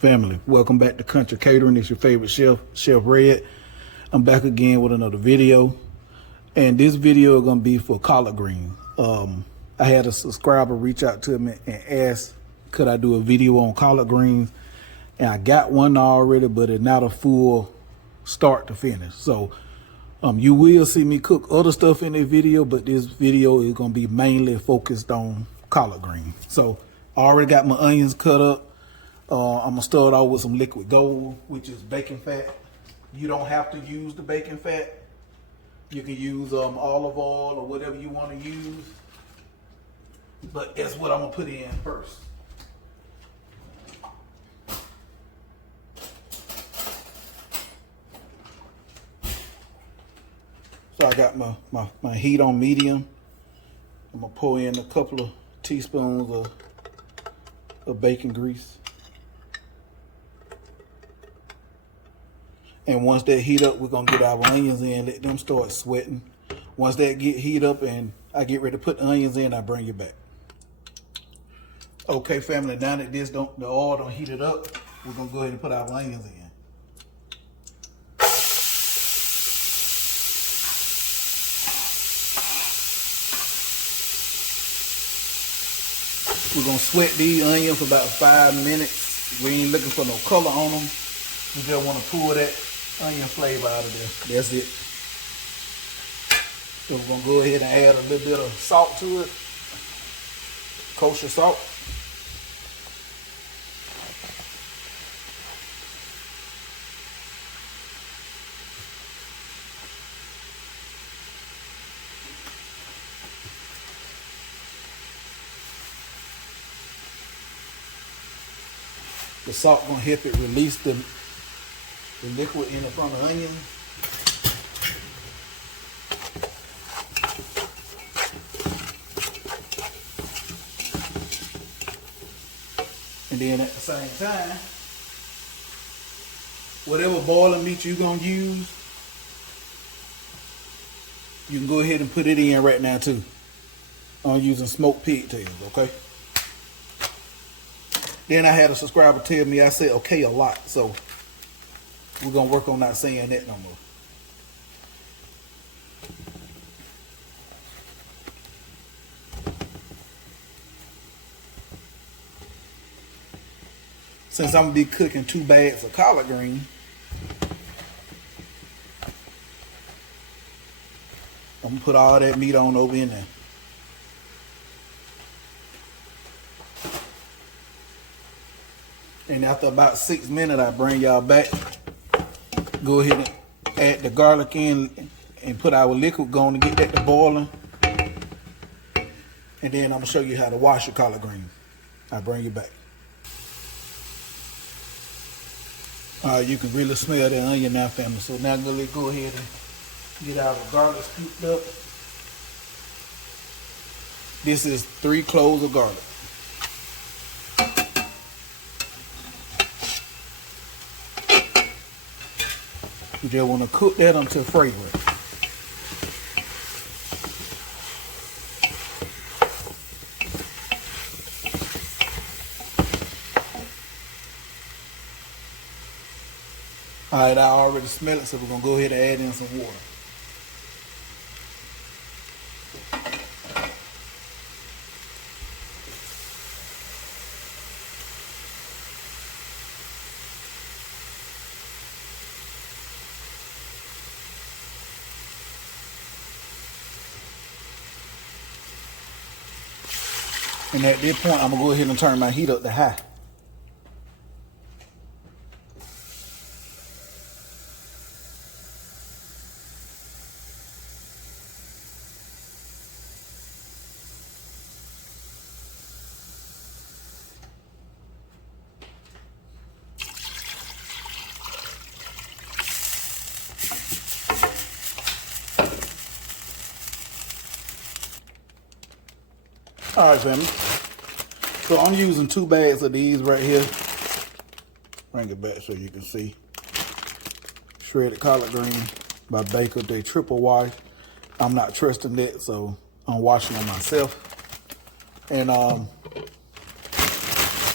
Family, welcome back to Country Catering. It's your favorite chef, Chef Red. I'm back again with another video, and this video is gonna be for collard greens. I had a subscriber reach out to me and ask, could I do a video on collard greens? And I got one already, but it's not a full start to finish. So you will see me cook other stuff in this video, but this video is gonna be mainly focused on collard greens. So I already got my onions cut up. I'm gonna start off with some liquid gold, which is bacon fat. You don't have to use the bacon fat. You can use olive oil or whatever you want to use. But that's what I'm gonna put in first. So I got my heat on medium. I'm gonna pour in a couple of teaspoons of bacon grease. And once that heat up, we're gonna get our onions in, let them start sweating. Once that get heat up and I get ready to put the onions in, I bring you back. Okay, family, now that the oil don't heat it up, we're gonna go ahead and put our onions in. We're gonna sweat these onions for about 5 minutes. We ain't looking for no color on them. We just wanna pull that onion flavor out of there. That's it. So we're gonna go ahead and add a little bit of salt to it. Kosher salt. The salt gonna help it release the liquid in the front of the onion. And then at the same time, whatever boiling meat you're gonna use, you can go ahead and put it in right now too. I'm using smoked pigtails, okay? Then I had a subscriber tell me I said okay a lot, so we're gonna work on not saying that no more. Since I'm gonna be cooking 2 bags of collard greens, I'm gonna put all that meat on over in there. And after about 6 minutes, I bring y'all back. Go ahead and add the garlic in and put our liquid going to get that to boiling. And then I'm gonna show you how to wash your collard greens. I'll bring you back. You can really smell the onion now, family. So now let's go ahead and get our garlic scooped up. This is 3 cloves of garlic. You just want to cook that until fragrant. All right, I already smell it, so we're gonna go ahead and add in some water. And at this point, I'm gonna go ahead and turn my heat up to high. All right, family. So I'm using 2 bags of these right here. Bring it back so you can see. Shredded collard greens by Baker. They triple wash. I'm not trusting that, so I'm washing them myself. And the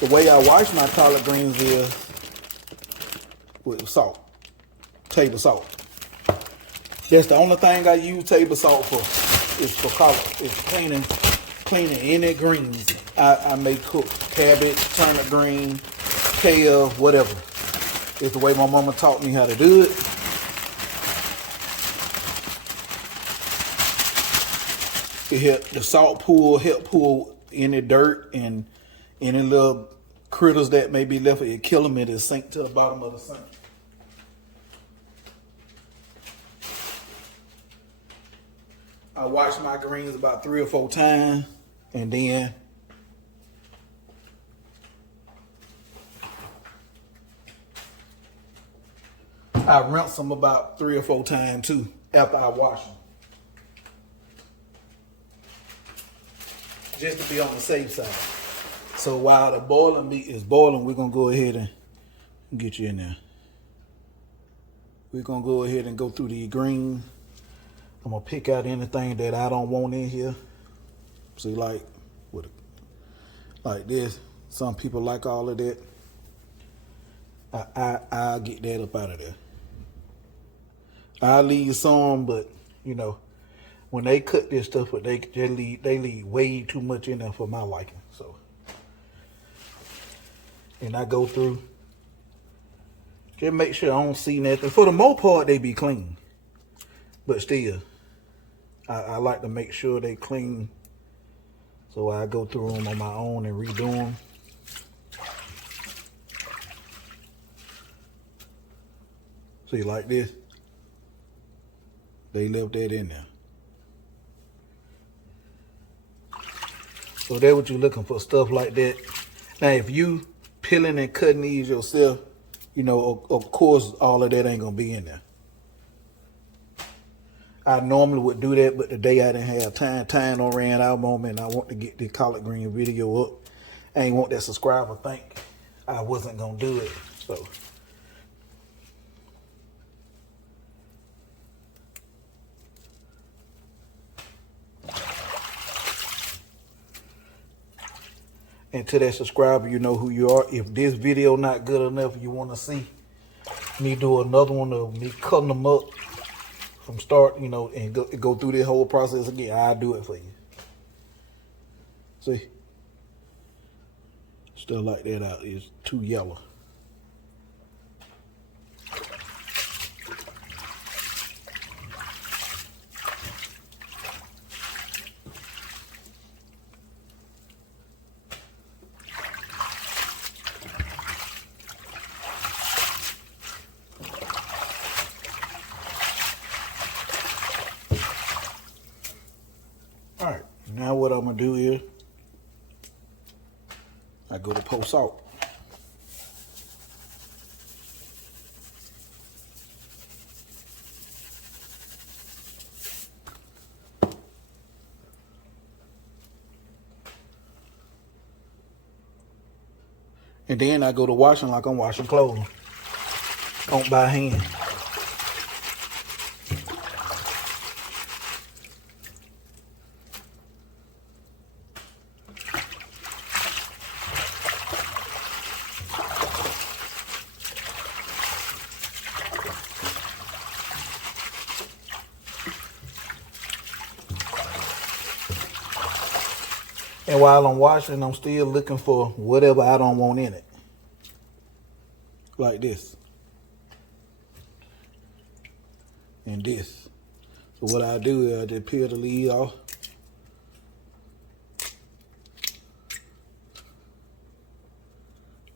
way I wash my collard greens is with salt, table salt. That's the only thing I use table salt for. Is for color. It's cleaning any greens. I may cook cabbage, turnip green, kale, whatever. It's the way my mama taught me how to do it. The salt help pull any dirt and any little critters that may be left. It kill them and it sink to the bottom of the sink. I wash my greens about 3 or 4 times, and then I rinse them about 3 or 4 times too after I wash them. Just to be on the safe side. So while the boiling meat is boiling, we're gonna go ahead and get you in there. We're gonna go ahead and go through the greens. I'm gonna pick out anything that I don't want in here. See, like this. Some people like all of that. I'll get that up out of there. I'll leave some, but you know, when they cook this stuff, but they leave way too much in there for my liking. So, and I go through, just make sure I don't see nothing. For the most part, they be clean, but still, I like to make sure they clean. So I go through them on my own and redo them. See, like this, they left that in there. So that's what you're looking for, stuff like that. Now, if you peeling and cutting these yourself, you know, of course, all of that ain't gonna be in there. I normally would do that, but today I didn't have time. Time on ran out moment, and I want to get the collard green video up. I ain't want that subscriber think I wasn't gonna do it. So. And to that subscriber, you know who you are. If this video not good enough, you want to see me do another one of me cutting them up from start, you know, and go through this whole process again, I'll do it for you. See? Stuff like that out is too yellow. All right, now what I'm gonna do is I go to pour salt. And then I go to washing like I'm washing clothes. Don't by hand. And while I'm washing, I'm still looking for whatever I don't want in it. Like this. And this. So what I do is I just peel the lid off.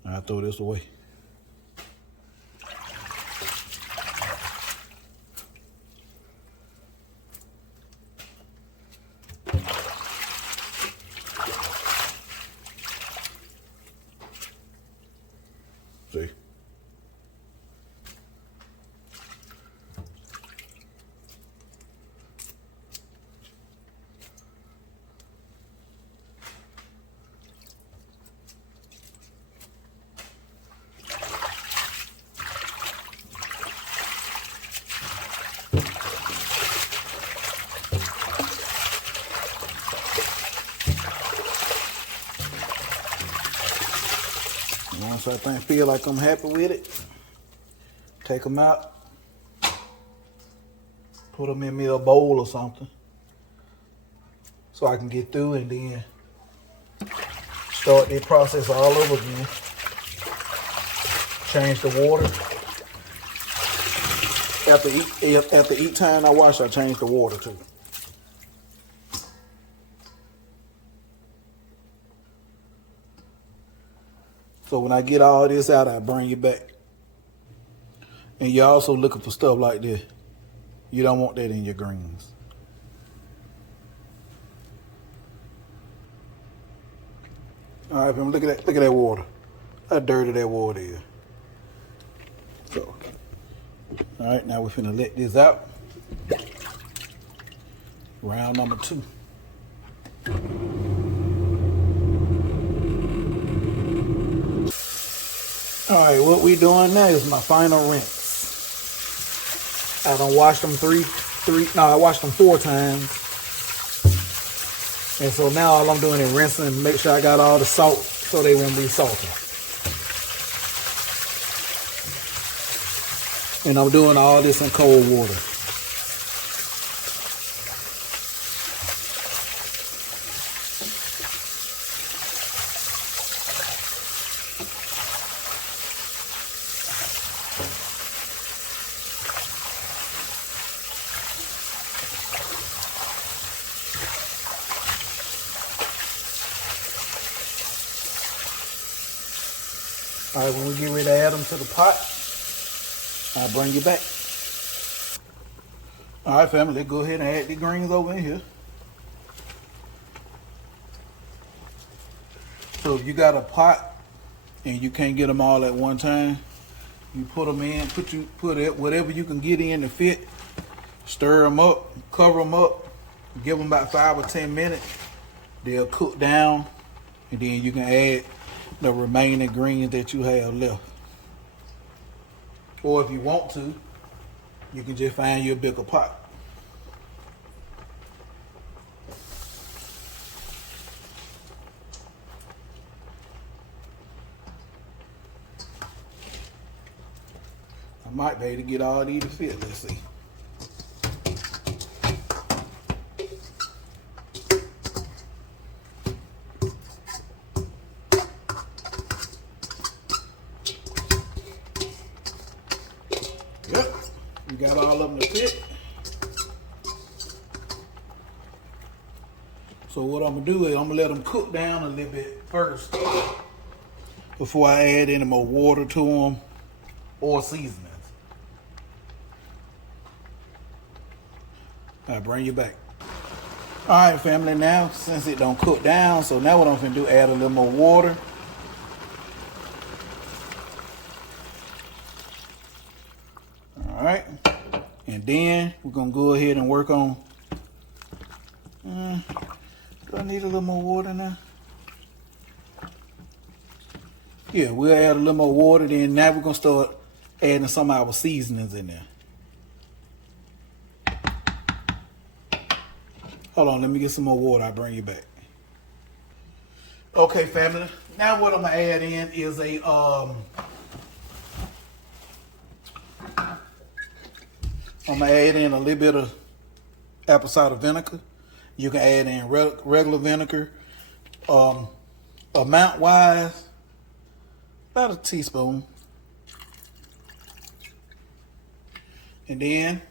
And I throw this away. See? Once I feel like I'm happy with it, Take them out. Put them in me a bowl or something so I can get through, and then start the process all over again. Change the water. After each time I wash, I change the water too. So when I get all this out, I bring it back. And you're also looking for stuff like this. You don't want that in your greens. All right, look at that water. How dirty that water is. So, all right, now we're finna let this out. Round number 2. All right, what we doing now is my final rinse. I done washed them I washed them 4 times. And so now all I'm doing is rinsing and make sure I got all the salt so they won't be salty. And I'm doing all this in cold water. All right, when we get ready to add them to the pot, I'll bring you back. All right, family, let's go ahead and add the greens over in here. So if you got a pot and you can't get them all at one time, you put them in, put it whatever you can get in to fit, stir them up, cover them up, give them about 5 or 10 minutes. They'll cook down, and then you can add the remaining greens that you have left. Or if you want to, you can just find you a bigger pot. I might be able to get all these to fit. Let's see. Yep, we got all of them to fit. So what I'm gonna do is I'm gonna let them cook down a little bit first before I add any more water to them or seasonings. I'll bring you back. All right, family, now since it don't cook down, so now what I'm gonna do, add a little more water. All right, and then we're gonna go ahead and work on, do I need a little more water now? Yeah, we'll add a little more water, then now we're gonna start adding some of our seasonings in there. Hold on, let me get some more water, I'll bring you back. Okay, family, now what I'm gonna add in is I'm gonna add in a little bit of apple cider vinegar. You can add in regular vinegar. Amount wise, about a teaspoon. And then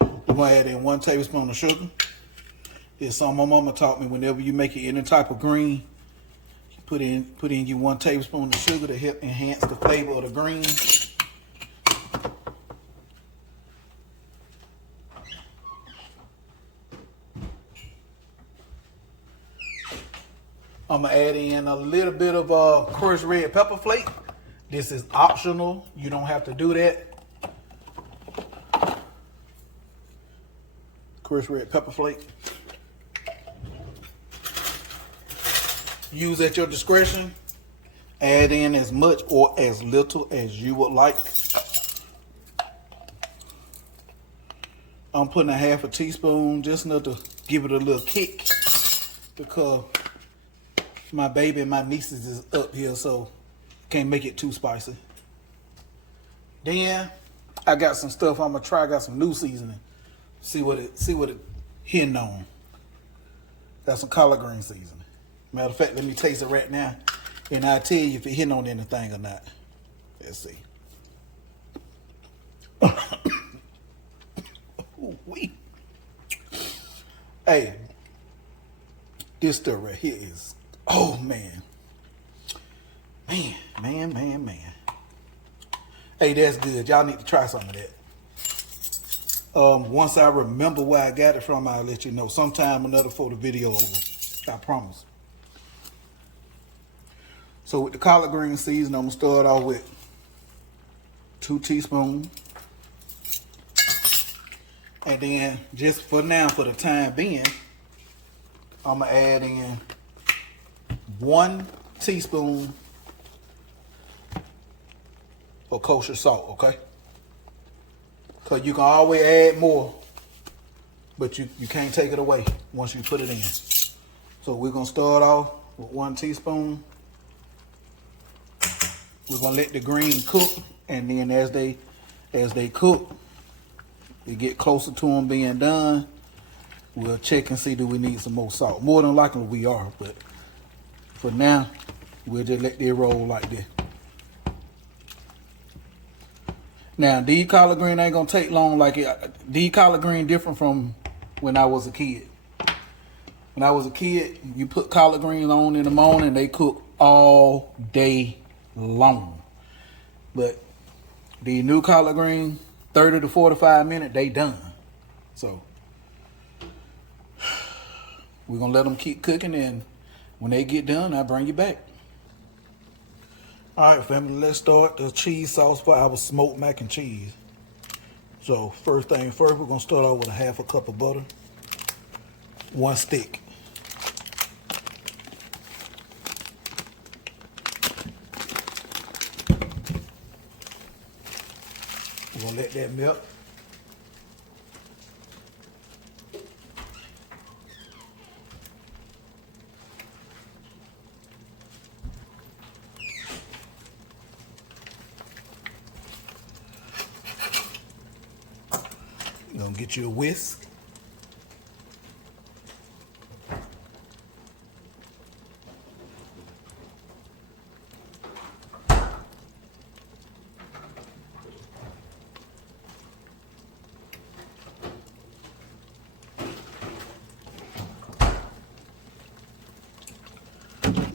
we're gonna add in 1 tablespoon of sugar. It's something my mama taught me. Whenever you make any type of green, you put in you 1 tablespoon of sugar to help enhance the flavor of the green. I'm gonna add in a little bit of crushed red pepper flake. This is optional. You don't have to do that. Crushed red pepper flake. Use at your discretion. Add in as much or as little as you would like. I'm putting a half a teaspoon, just enough to give it a little kick, because my baby and my nieces is up here, so can't make it too spicy. Then I got some stuff I'm gonna try. I got some new seasoning. See what it hitting on. Got some collard green seasoning. Matter of fact, let me taste it right now, and I'll tell you if it hitting on anything or not. Let's see. Ooh-wee. Hey, this stuff right here is, oh man. Man. Hey, that's good. Y'all need to try some of that. Once I remember where I got it from, I'll let you know. Sometime or another before the video over. I promise. So with the collard green seasoning, I'm gonna start off with 2 teaspoons. And then just for now, for the time being, I'm gonna add in 1 teaspoon of kosher salt, okay? Because you can always add more, but you can't take it away once you put it in. So we're gonna start off with 1 teaspoon. We're gonna let the green cook, and then as they cook, we get closer to them being done, we'll check and see do we need some more salt. More than likely we are, but for now, we'll just let it roll like this. Now, these collard green ain't gonna take long. These collard green different from when I was a kid. When I was a kid, you put collard greens on in the morning, they cook all day long. But the new collard green, 30 to 45 minutes, they done. So we're gonna let them keep cooking, and when they get done, I'll bring you back. All right, family, let's start the cheese sauce for our smoked mac and cheese. So first thing first, we're gonna start out with a half a cup of butter, 1 stick. We're gonna let that melt. You're gonna get you a whisk.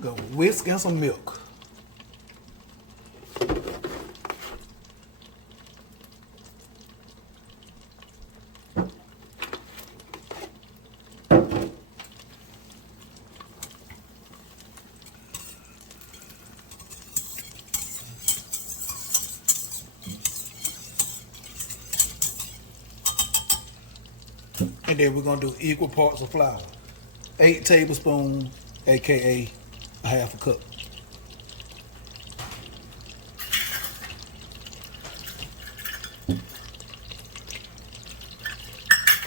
Go whisk and some milk. And then we're gonna do equal parts of flour. 8 tablespoons, aka a half a cup.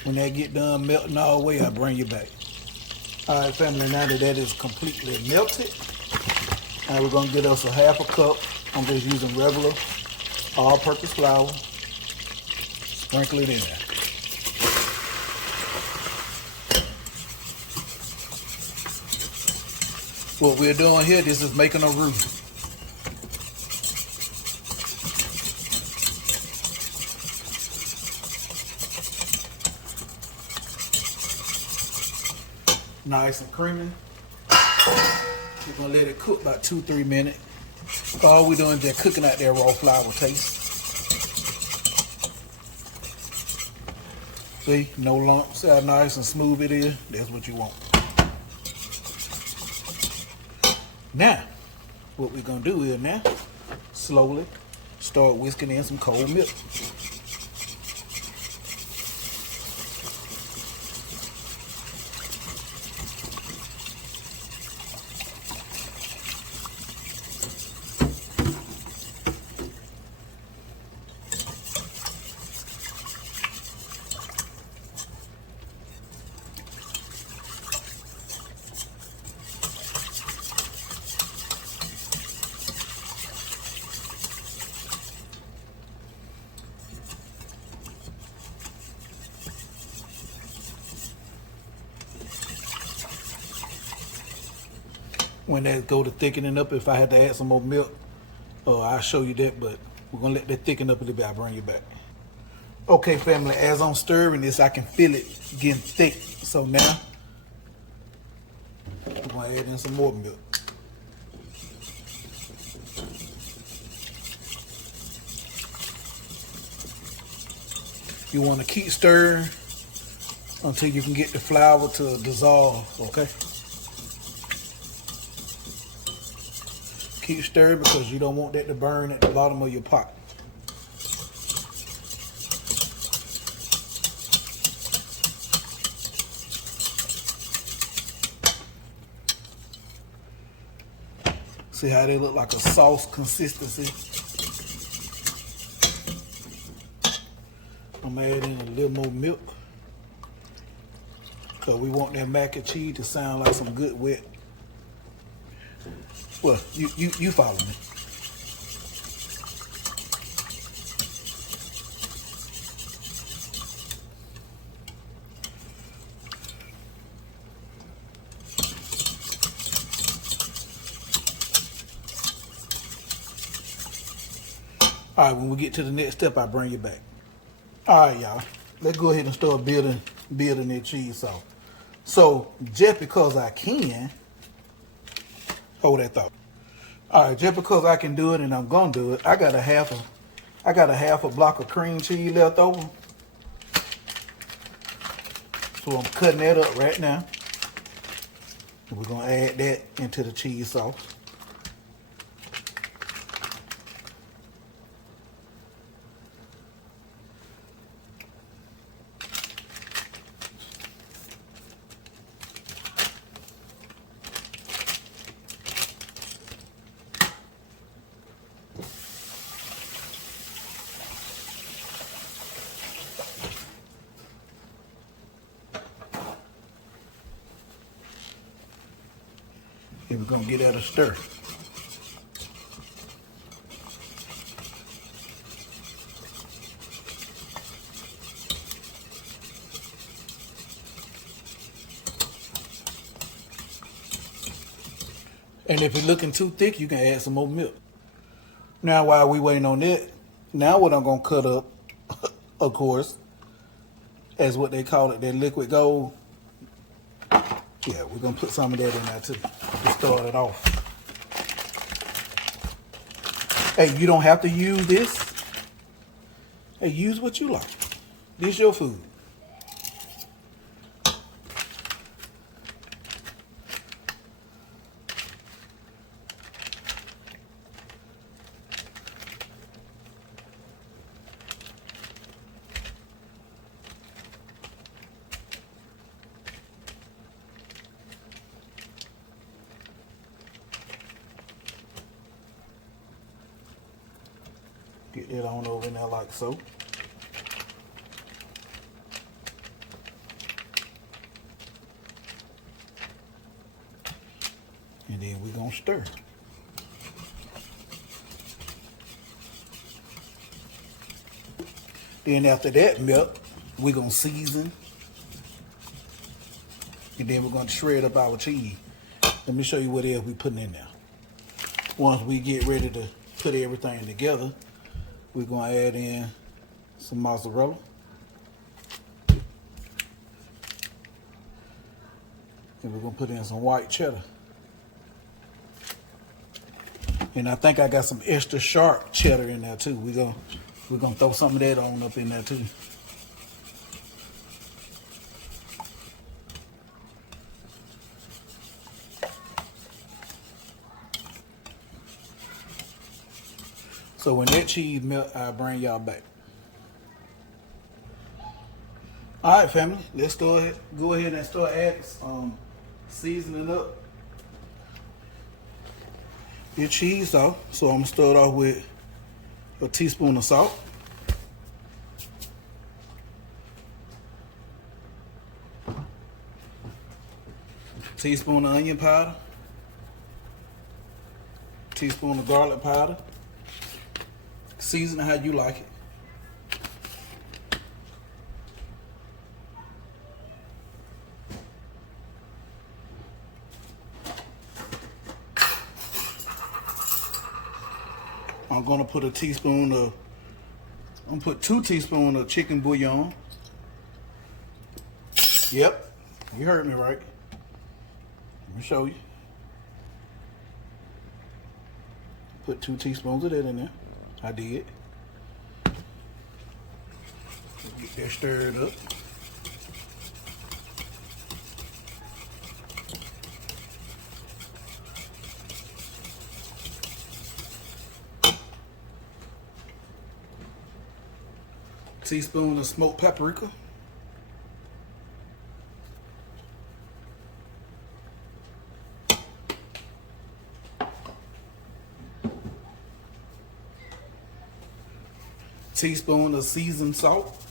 When that get done melting all the way, I'll bring you back. All right, family, now that is completely melted, now we're gonna get us a half a cup. I'm just using regular all-purpose flour. Sprinkle it in there. What we're doing here, this is making a roux. Nice and creamy. We're gonna let it cook about 2-3 minutes. All we're doing is just cooking out that raw flour taste. See, no lumps, how nice and smooth it is. That's what you want. Now, what we're gonna do is now, slowly start whisking in some cold milk. when that go to thickening up, if I had to add some more milk, I'll show you that, but we're gonna let that thicken up a little bit. I'll bring you back. Okay, family, as I'm stirring this, I can feel it getting thick. So now, we're gonna add in some more milk. You wanna keep stirring until you can get the flour to dissolve, okay? Keep stirring because you don't want that to burn at the bottom of your pot. See how they look like a sauce consistency? I'm gonna add in a little more milk because we want that mac and cheese to sound like some good wet. Well, you follow me. All right, when we get to the next step, I'll bring you back. All right, y'all. Let's go ahead and start building that cheese sauce. So just because I can, hold that thought. All right, just because I can do it and I'm gonna do it, I got a half a block of cream cheese left over. So I'm cutting that up right now. And we're gonna add that into the cheese sauce. And we're gonna get that a stir. And if it's looking too thick, you can add some more milk. Now while we waiting on that, now what I'm gonna cut up, of course, as what they call it, that liquid gold. Yeah, we're gonna put some of that in there too to start it off. Hey, you don't have to use this. Hey, use what you like. This your food. Get that on over in there like so. And then we're gonna stir. Then after that milk, we're gonna season. And then we're gonna shred up our cheese. Let me show you what else we putting in there. Once we get ready to put everything together, we're gonna add in some mozzarella. And we're gonna put in some white cheddar. And I think I got some extra sharp cheddar in there too. We're gonna throw some of that on up in there too. So when that cheese melt, I'll bring y'all back. All right, family, let's go ahead and start adding seasoning up your cheese sauce. So I'm gonna start off with a teaspoon of salt. Teaspoon of onion powder. Teaspoon of garlic powder. Season it how you like it. I'm gonna put a teaspoon of, I'm gonna put 2 teaspoons of chicken bouillon. Yep, you heard me right. Let me show you. Put 2 teaspoons of that in there. I did. Get that stirred up. Teaspoon of smoked paprika. Teaspoon of seasoned salt.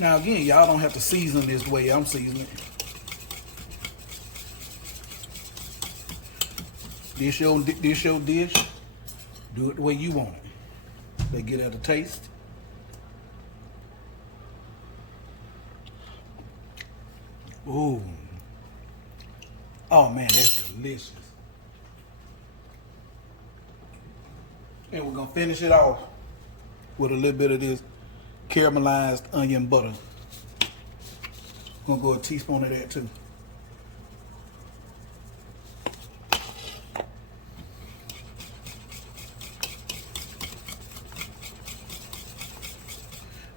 Now again, y'all don't have to season this way I'm seasoning. This your dish. Do it the way you want it. They get out a taste. Ooh. Oh man, that's delicious. And we're gonna finish it off with a little bit of this caramelized onion butter. Gonna go a teaspoon of that too.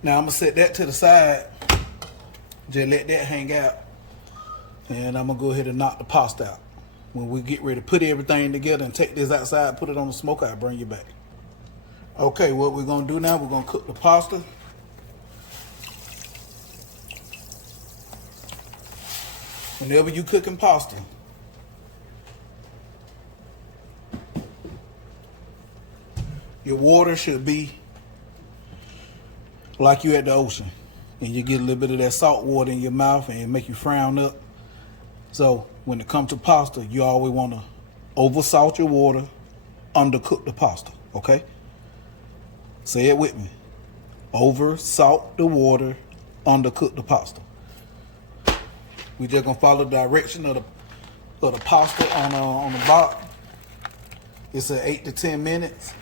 Now I'm gonna set that to the side. Just let that hang out. And I'm gonna go ahead and knock the pasta out. When we get ready to put everything together and take this outside, put it on the smoker, I'll bring you back. Okay, what we're gonna do now, we're gonna cook the pasta. Whenever you cooking pasta, your water should be like you at the ocean. And you get a little bit of that salt water in your mouth and it make you frown up. So when it comes to pasta, you always want to over salt your water, undercook the pasta, okay? Say it with me. Over salt the water, undercook the pasta. We just gonna follow the direction of the pasta on the bottom. It's at 8 to 10 minutes.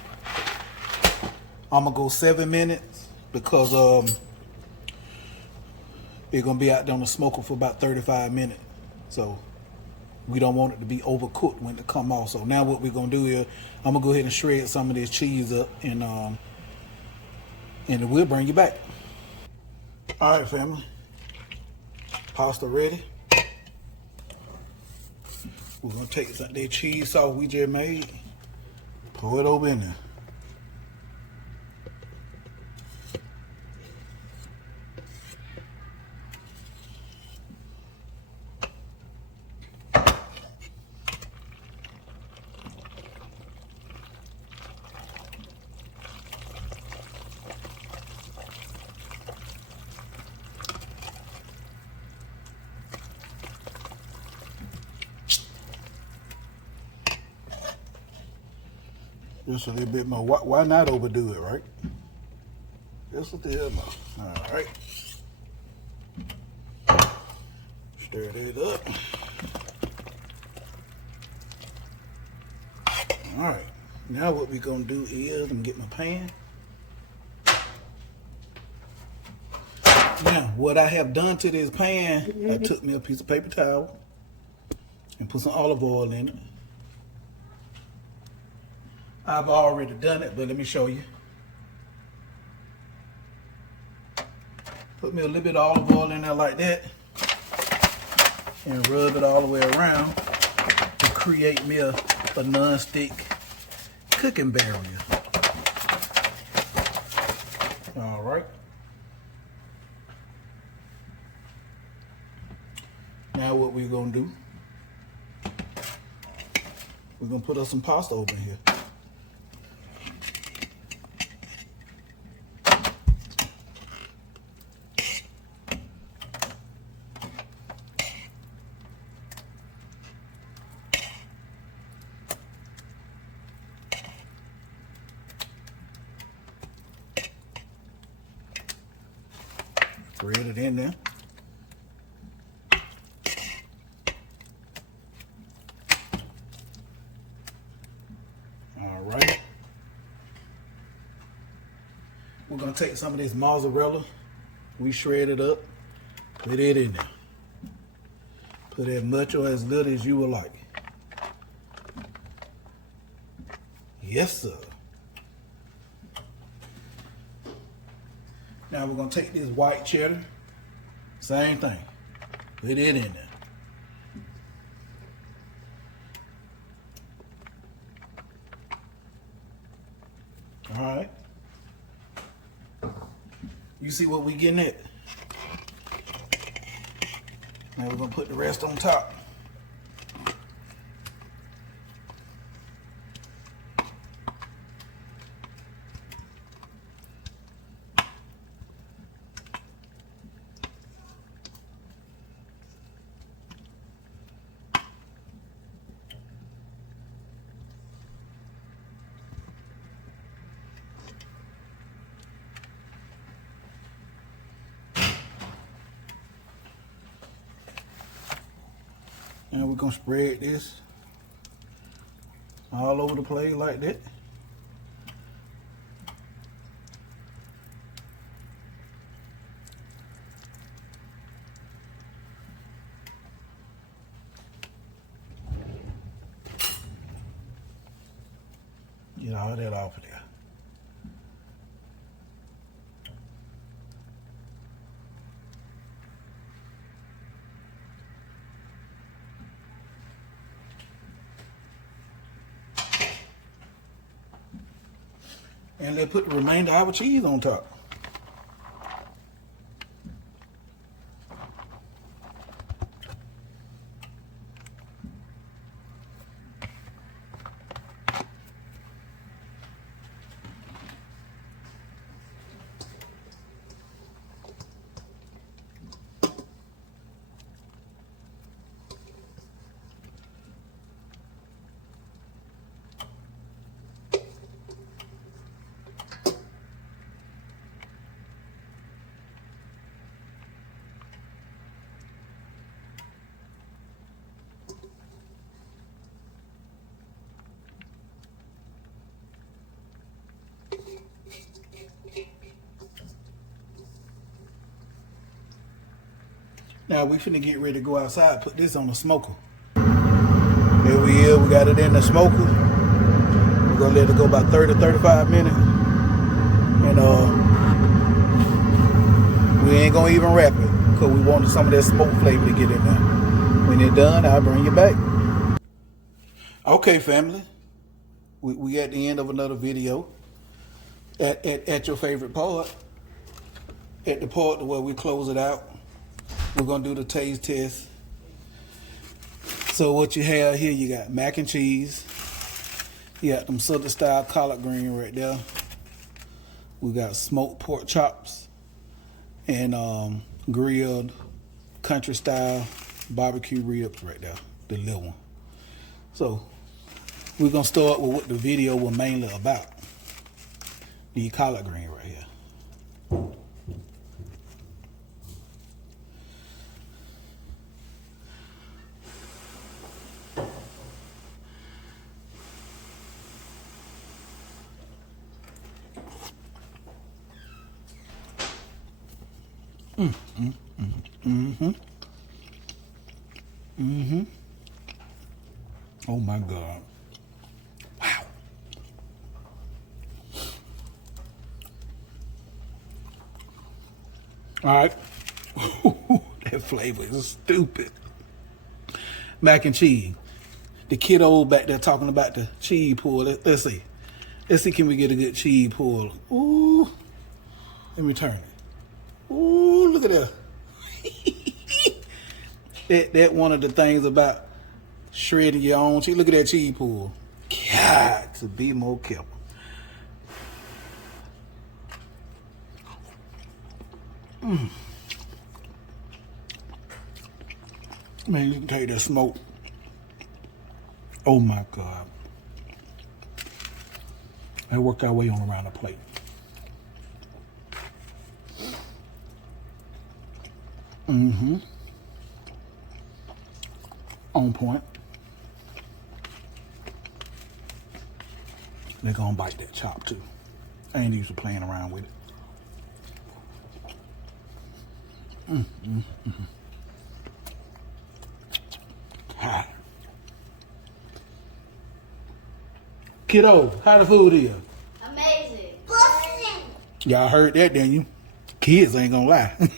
I'm gonna go 7 minutes because it's gonna be out there on the smoker for about 35 minutes. So we don't want it to be overcooked when it come off. So now what we're gonna do is I'm gonna go ahead and shred some of this cheese up and we'll bring you back. All right, family. Pasta ready. We're gonna take that cheese sauce we just made, pour it over in there. Just a little bit more. Why not overdo it, right? Just a little more. All right. Stir it up. All right. Now what we're gonna do is I'm gonna get my pan. Now what I have done to this pan, I took me a piece of paper towel and put some olive oil in it. I've already done it, but let me show you. Put me a little bit of olive oil in there like that and rub it all the way around to create me a non-stick cooking barrier. All right. Now what we're gonna do, we're gonna put us some pasta over here. Spread it in there. We're gonna take some of this mozzarella. We shred it up, put it in there. Put as much or as little as you would like. Yes, sir. Now we're gonna take this white cheddar, same thing. Put it in there. All right. You see what we getting at? Now we're gonna put the rest on top. And we're gonna spread this all over the plate like that. Get all that off of there. And let's put the remainder of our cheese on top. Now we finna get ready to go outside, put this on the smoker. Here we is, we got it in the smoker. We're gonna let it go about 30, 35 minutes. And we ain't gonna even wrap it, because we wanted some of that smoke flavor to get in there. When it's done, I'll bring you back. Okay, family. We at the end of another video. At your favorite part. At the part where we close it out. We're gonna do the taste test. So what you have here, you got mac and cheese. You got them Southern style collard green right there. We got smoked pork chops and grilled country style barbecue ribs right there, the little one. So we're gonna start with what the video was mainly about. The collard green right here. Oh my God. Wow. All right. That flavor is stupid. Mac and cheese. The kiddo back there talking about the cheese pull. Let's see. Let's see, can we get a good cheese pull? Ooh. Let me turn it. Ooh, look at that. That one of the things about shredding your own cheese. Look at that cheese pull. God, to be more careful. Man, you can take that smoke. Oh my God. Let's work our way on around the plate. On point. They're gonna bite that chop too. I ain't used to playing around with it. Kiddo, how the food is? Amazing. Y'all heard that, didn't you? Kids ain't gonna lie.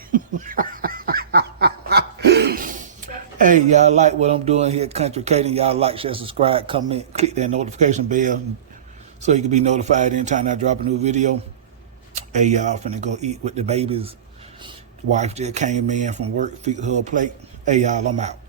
Hey, y'all like what I'm doing here at Country Catering? Y'all like, share, subscribe, comment, click that notification bell so you can be notified anytime I drop a new video. Hey, y'all finna go eat with the babies. Wife just came in from work, feed her a plate. Hey, y'all, I'm out.